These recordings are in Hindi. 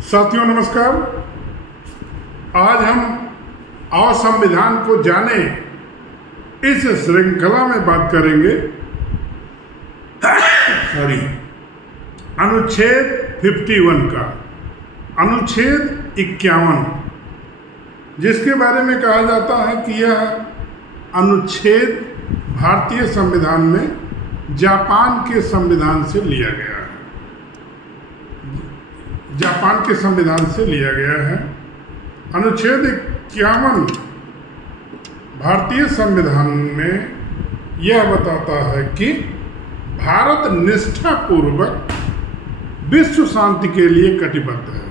साथियों नमस्कार। आज हम और संविधान को जाने इस श्रृंखला में बात करेंगे अनुच्छेद 51 का, अनुच्छेद 51, जिसके बारे में कहा जाता है कि यह अनुच्छेद भारतीय संविधान में जापान के संविधान से लिया गया है। जापान के संविधान से लिया गया है। अनुच्छेद 51 भारतीय संविधान में यह बताता है कि भारत निष्ठापूर्वक विश्व शांति के लिए कटिबद्ध है।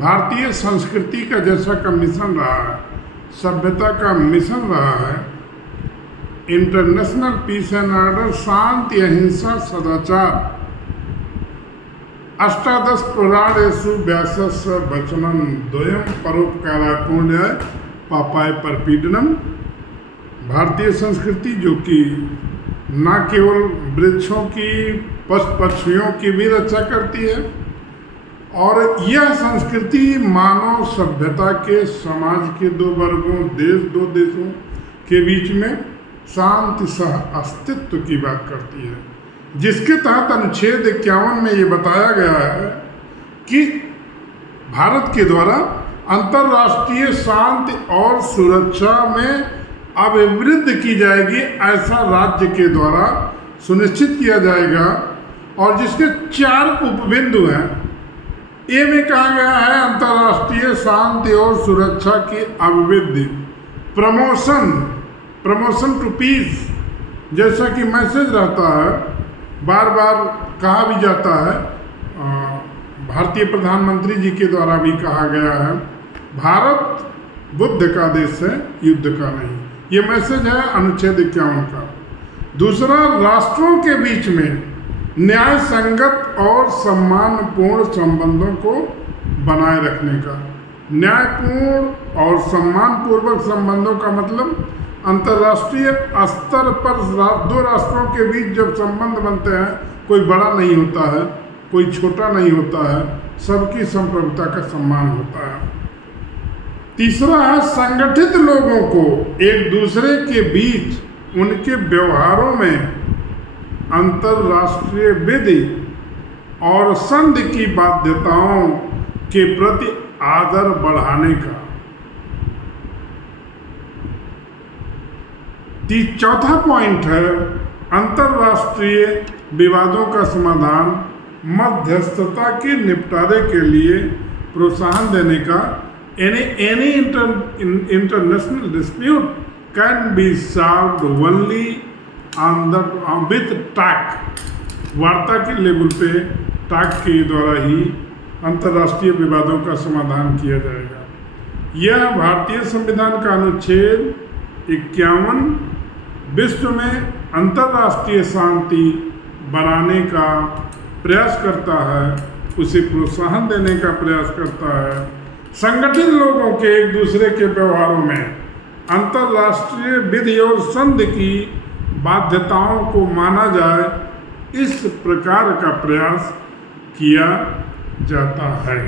भारतीय संस्कृति का जैसा का मिशन रहा है, सभ्यता का मिशन रहा है, इंटरनेशनल पीस एंड ऑर्डर, शांति, अहिंसा, सदाचार, अष्टादश पुराणेषु व्यासस्य वचनं द्वयं परोपकाराय पुण्याय पापाय परपीडनम। भारतीय संस्कृति जो कि न केवल वृक्षों की, पशु पक्षियों की भी रक्षा करती है, और यह संस्कृति मानव सभ्यता के, समाज के दो वर्गों, दो देशों के बीच में शांति सह अस्तित्व की बात करती है, जिसके तहत अनुच्छेद 51 में ये बताया गया है कि भारत के द्वारा अंतर्राष्ट्रीय शांति और सुरक्षा में अभिवृद्धि की जाएगी, ऐसा राज्य के द्वारा सुनिश्चित किया जाएगा। और जिसके 4 उपबिंदु हैं। ए में कहा गया है अंतर्राष्ट्रीय शांति और सुरक्षा की अभिवृद्धि, प्रमोशन टू पीस, जैसा कि मैसेज रहता है, बार बार कहा भी जाता है, भारतीय प्रधानमंत्री जी के द्वारा भी कहा गया है, भारत बुद्ध का देश है, युद्ध का नहीं। ये मैसेज है अनुच्छेद 51 का। दूसरा, राष्ट्रों के बीच में न्याय संगत और सम्मानपूर्ण संबंधों को बनाए रखने का। न्यायपूर्ण और सम्मानपूर्वक संबंधों का मतलब अंतर्राष्ट्रीय स्तर पर दो राष्ट्रों के बीच जब संबंध बनते हैं, कोई बड़ा नहीं होता है, कोई छोटा नहीं होता है, सबकी संप्रभुता का सम्मान होता है। तीसरा है संगठित लोगों को एक दूसरे के बीच उनके व्यवहारों में अंतर्राष्ट्रीय विधि और संधि की बाध्यताओं के प्रति आदर बढ़ाने का। चौथा पॉइंट है अंतर्राष्ट्रीय विवादों का समाधान, मध्यस्थता के निपटारे के लिए प्रोत्साहन देने का। Any international dispute can be solved only with TAC, वार्ता के लेवल पे TAC के द्वारा ही अंतर्राष्ट्रीय विवादों का समाधान किया जाएगा। यह भारतीय संविधान का अनुच्छेद 51 विश्व में अंतर्राष्ट्रीय शांति बनाने का प्रयास करता है, उसे प्रोत्साहन देने का प्रयास करता है। संगठित लोगों के एक दूसरे के व्यवहारों में अंतर्राष्ट्रीय विधि और संधि की बाध्यताओं को माना जाए, इस प्रकार का प्रयास किया जाता है।